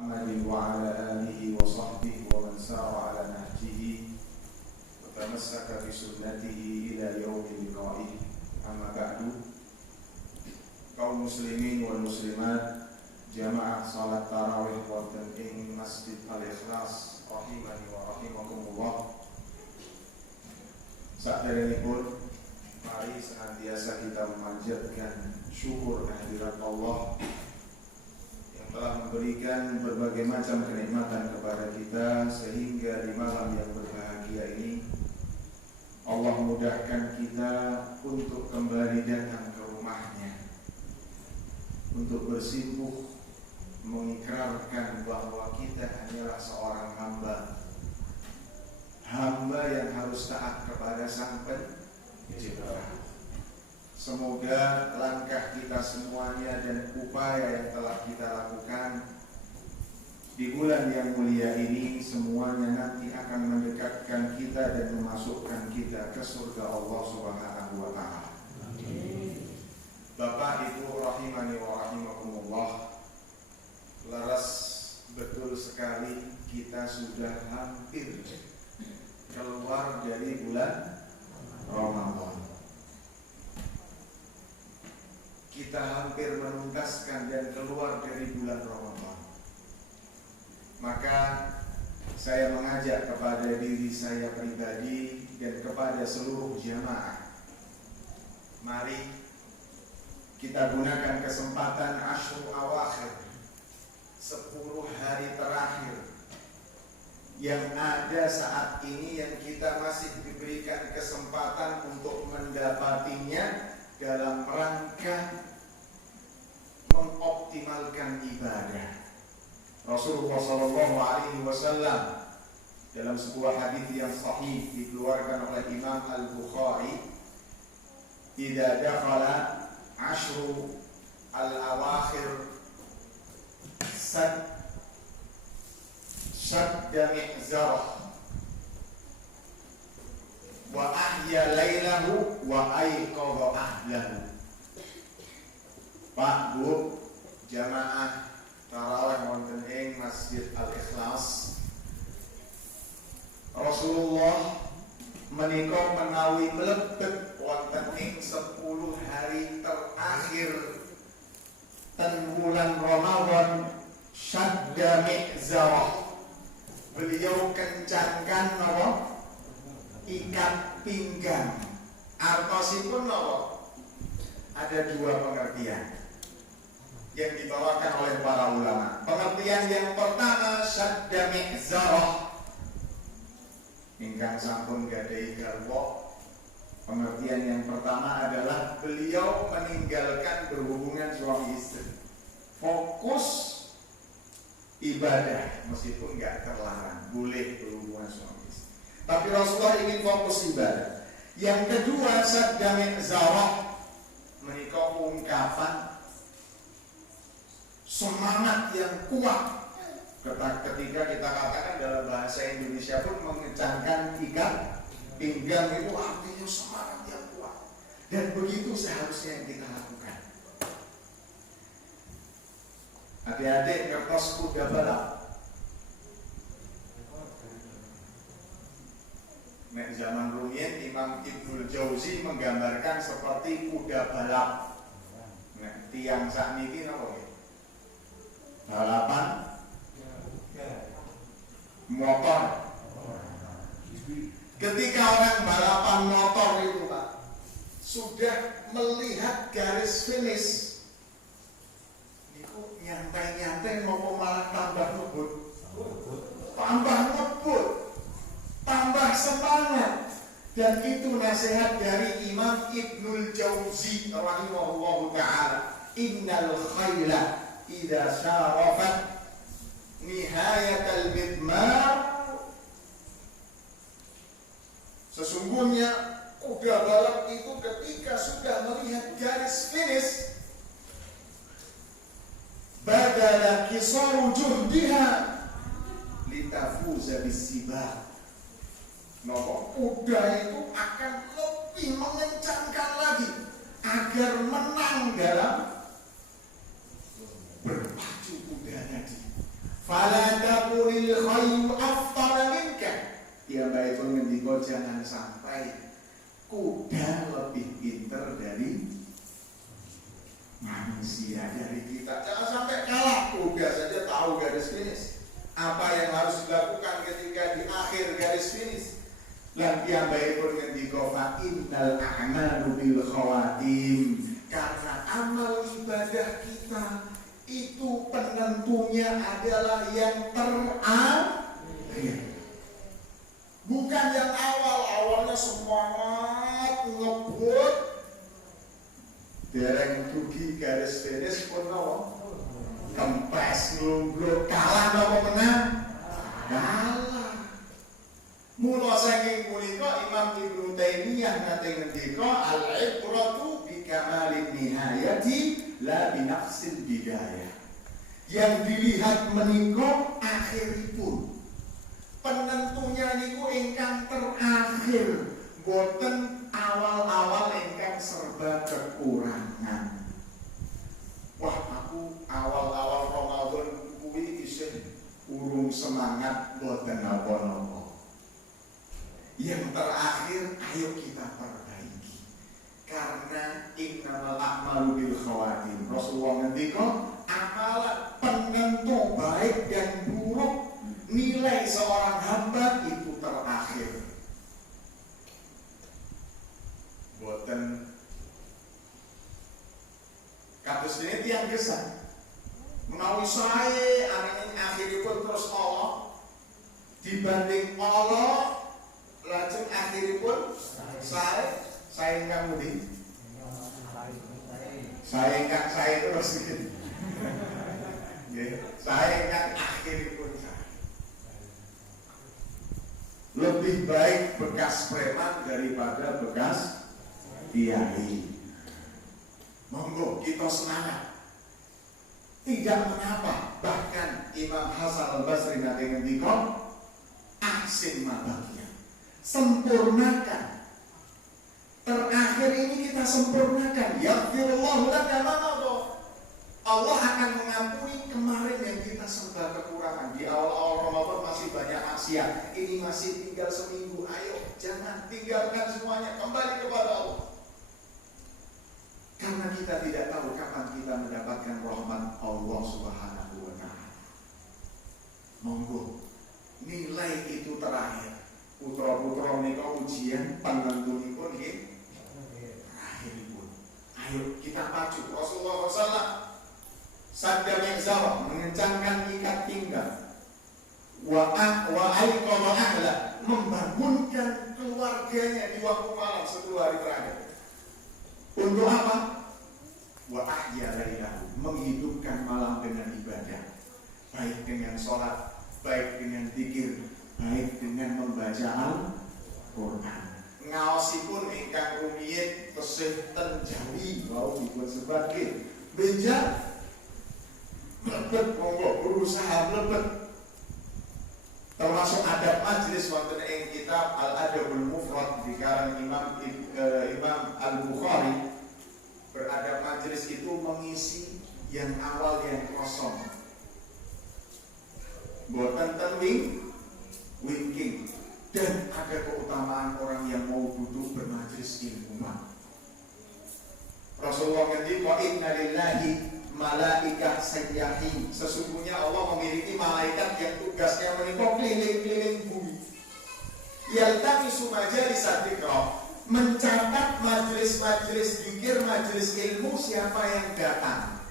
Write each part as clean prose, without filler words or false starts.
محمد وعلى آله وصحبه ومن سار على نهجه وتمسك بسنته إلى يوم لقائه. أما بعد, kaum muslimin wal muslimat, jamaah salat tarawih wonten ing Masjid Al-Ikhlas rahimani wa rahimakumullah. Saderengipun mari senantiasa kita memanjatkan syukur kehadirat Allah yang telah memberikan berbagai macam kenikmatan kepada kita, sehingga di malam yang berbahagia ini Allah mudahkan kita untuk kembali datang ke rumahnya, untuk bersimpuh mengikrarkan bahwa kita hanyalah seorang hamba yang harus taat kepada Sang Pencipta. Semoga langkah kita semuanya dan upaya yang telah kita lakukan di bulan yang mulia ini semuanya nanti akan mendekatkan kita dan memasukkan kita ke surga Allah Subhanahu wa ta'ala. Bapak Ibu rahimani wa rahimakumullah, laras betul sekali kita sudah hampir keluar dari bulan Ramadan. Kita hampir menuntaskan dan keluar dari bulan Ramadan. Maka saya mengajak kepada diri saya pribadi dan kepada seluruh jamaah, mari kita gunakan kesempatan Ashrul Awakhir, 10 hari terakhir yang ada saat ini, yang kita masih diberikan kesempatan untuk mendapatinya dalam rangka mengoptimalkan ibadah. Rasulullah SAW dalam sebuah hadis yang sahih dikeluarkan oleh Imam Al-Bukhari, "Idza dakhala ashru al-awakhir shadda mi'zarah wa ahya laylahu wa ayqadha ahlahu." Pak, Bu, jamaah tarawih wonten ing Masjid Al-Ikhlas, Rasulullah menika menawi mlebet wonten ing 10 hari terakhir ten bulan Ramadan, syadda mi'zarah, beliau kencangkan napa? Ikat pinggang. Artosipun napa? Ada 2 pengertian yang dibawakan oleh para ulama. Pengertian yang pertama, syadda mi'zarah, ingkang sampun gadhahi garwa. Pengertian yang pertama adalah beliau meninggalkan berhubungan suami istri, fokus ibadah, meskipun nggak terlarang, boleh berhubungan suami istri, tapi Rasulullah ingin fokus ibadah. Yang kedua, syadda mi'zarah menika ungkapan semangat yang kuat ketika kita katakan dalam bahasa Indonesia pun mengencangkan ikat pinggang, itu artinya semangat yang kuat, dan begitu seharusnya yang kita lakukan. Adik-adik ngertos kuda balap? Nek zaman rumiyin Imam Ibnul Jauzi menggambarkan seperti kuda balap. Nek tiang sakniki napa nggih? Balapan motor. Ketika orang balapan motor itu, Pak, sudah melihat garis finish, niku nyantai-nyantai mau malah tambah ngebut, tambah semangat. Dan itu nasihat dari Imam Ibnul Jauzi rahimahullahu ta'ala, "Innal khayla idza syarafat nihayatal midmar." Sesungguhnya kuda balap itu ketika sudah melihat garis finish, badala kisaru juhdiha litafuza bisibah. Nopo kuda itu akan lebih mengencangkan lagi agar menang dalam berpacu kuda tadi. Fala takunil khayyu afdala minka. Piyambake pun ngendika jangan sampai kuda lebih pinter dari manusia, dari kita. Jangan sampai kalah. Kuda saja tahu garis finish, apa yang harus dilakukan ketika di akhir garis finish. Lan piyambake pun ngendika fa innal a'malu bil khawatim. Karena amal ibadah kita itu penentunya adalah yang terakhir, bukan yang awal-awalnya semangat ngebut dereng dugi garis finish pun kempes nglumbluk kalah napa menang kalah. Mula saking punika Imam Ibnu Taimiyah nate ngendika al-ibratu bi kamalin nihayati la bi nafsil bidayah. Yang dilihat menika akhiripun. Penentunya niku ingkang terakhir, boten awal-awal ingkang serba kekurangan. Wah, aku awal-awal Ramadan kuwi isih urung semangat boten napa-napa. Yang terakhir ayo kita perbaiki. Karena innamal a'malu bil khawatim. Rasulullah ngendika, amalan penentu baik dan buruk nilai seorang hamba itu terakhir. Boten kados dene tiyang gesang menawi sae ananging akhiripun terus Allah dibanding Allah lajeng akhiripun sae ingkang pundi? Sae ingkang sae terus nggih. Sae ingkang akhiripun sae. Lebih baik bekas preman daripada bekas kiai. Monggo kita semangat. Tidak mengapa. Bahkan Imam Hasan Al-Basri nate ngendika, ahsin mabaknya. Sempurnakan. Terakhir ini kita sempurnakan. Yaghfirullahu laka ma madha. Allah akan mengampuni kemarin yang kita serba kekurangan. Di awal-awal Ramadan masih banyak maksiat. Ini masih tinggal seminggu. Ayo, jangan tinggalkan semuanya. Kembali kepada Allah. Karena kita tidak tahu kapan kita mendapatkan rahmat Allah Subhanahu wa ta'ala. Monggo, nilai itu terakhir. Putra-putra nika ujian penentunipun nggih terakhiripun. Ayo kita pacu. Rasulullah SAW sabda mengzawah mengencangkan ikat pinggang. Wa aiqadha ahla, membangunkan keluarganya di waktu malam 10 hari terakhir. Untuk apa? Wa ahya lailahu, menghidupkan malam dengan ibadah, baik dengan sholat, baik dengan zikir, baik dengan membaca Al-Quran. Ngaosipun ingkang rumiyin tesih ten Jawi wau dipun sebagai benjang mlebet, monggo berusaha mlebet. Termasuk adab majlis wonten ing kitab Al-Adabul Mufrad dikarang Imam Al-Bukhari. Beradab majlis itu mengisi yang awal yang kosong. Boten ten wingking. Dan ada keutamaan orang yang mau duduk bermajlis ilmu. Rasulullah ngendika, inna lillahi malaikah sayyahin. Sesungguhnya Allah memiliki malaikat yang tugasnya menika keliling-keliling bumi. Yaltamisu majalis dzikra, mencatat majelis-majelis zikir, majelis ilmu siapa yang datang.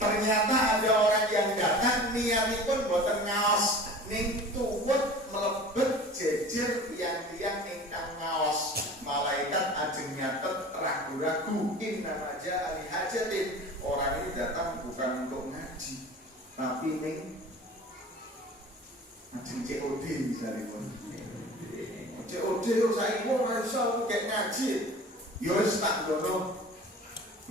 Ternyata ada orang yang datang niatipun boten ngaos, ning tuwet mlebet jejer tiang-tiang ingkang ngaos. Malaikat ajeng nyatet ragu-ragu, inna raja ali hajatin. Orang ini datang bukan untuk ngaji, tapi ning ajeng COD misalnya pun. COD saiki ora iso kek ngaji. Yo wis tak ngono.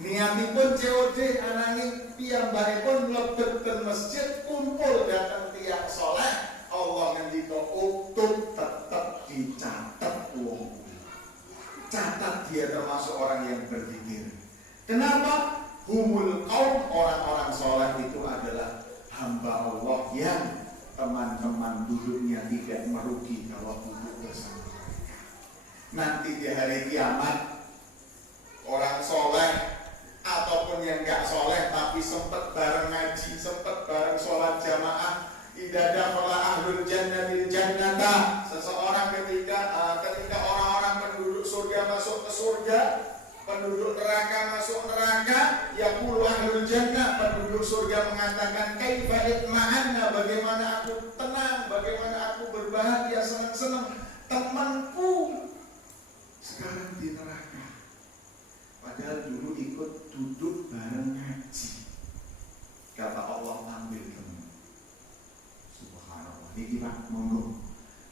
Niatipun COD ananging piyambakipun mlebet ten masjid, kumpul datang tiang saleh. Allah ngendika utuh tetep dicatat wong. Catat dia termasuk orang yang berzikir. Kenapa? Humul qaum, orang-orang saleh itu adalah hamba Allah yang teman duduknya tidak merugi kalau duduk bersama mereka. Nanti di hari kiamat, orang soleh ataupun yang gak soleh tapi sempat bareng ngaji, sempat bareng sholat jamaah, idza dakhala ahlul jannati jannata, seseorang ketika orang-orang penduduk surga masuk ke surga, penduduk neraka masuk neraka, yaqulu ahlul jannah, penduduk surga mengatakan kaifa itma'anna, bagaimana aku tenang, bagaimana aku berbahagia, senang-senang, temanku sekarang di neraka, padahal dulu ikut duduk bareng ngaji. Kata Allah, ambil kamu. Subhanallah. Ini Pak, monggo.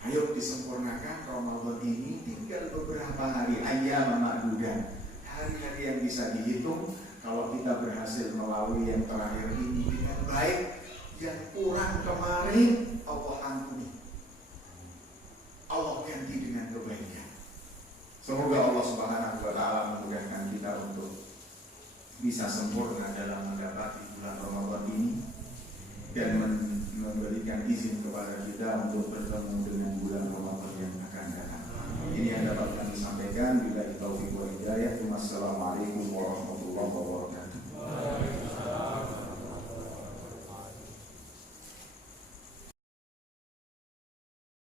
Ayo disempurnakan Ramadan ini, tinggal beberapa hari, ayyam ma'dudah, hari-hari yang bisa dihitung. Kalau kita berhasil melalui yang terakhir ini dengan baik, yang kurang kemarin Allah ampuni, Allah ganti dengan kebaikan. Semoga Allah Subhanahu wa Ta'ala memudahkan kita untuk bisa sempurna dalam mendapati bulan Ramadan ini dan memberikan izin kepada kita untuk bertemu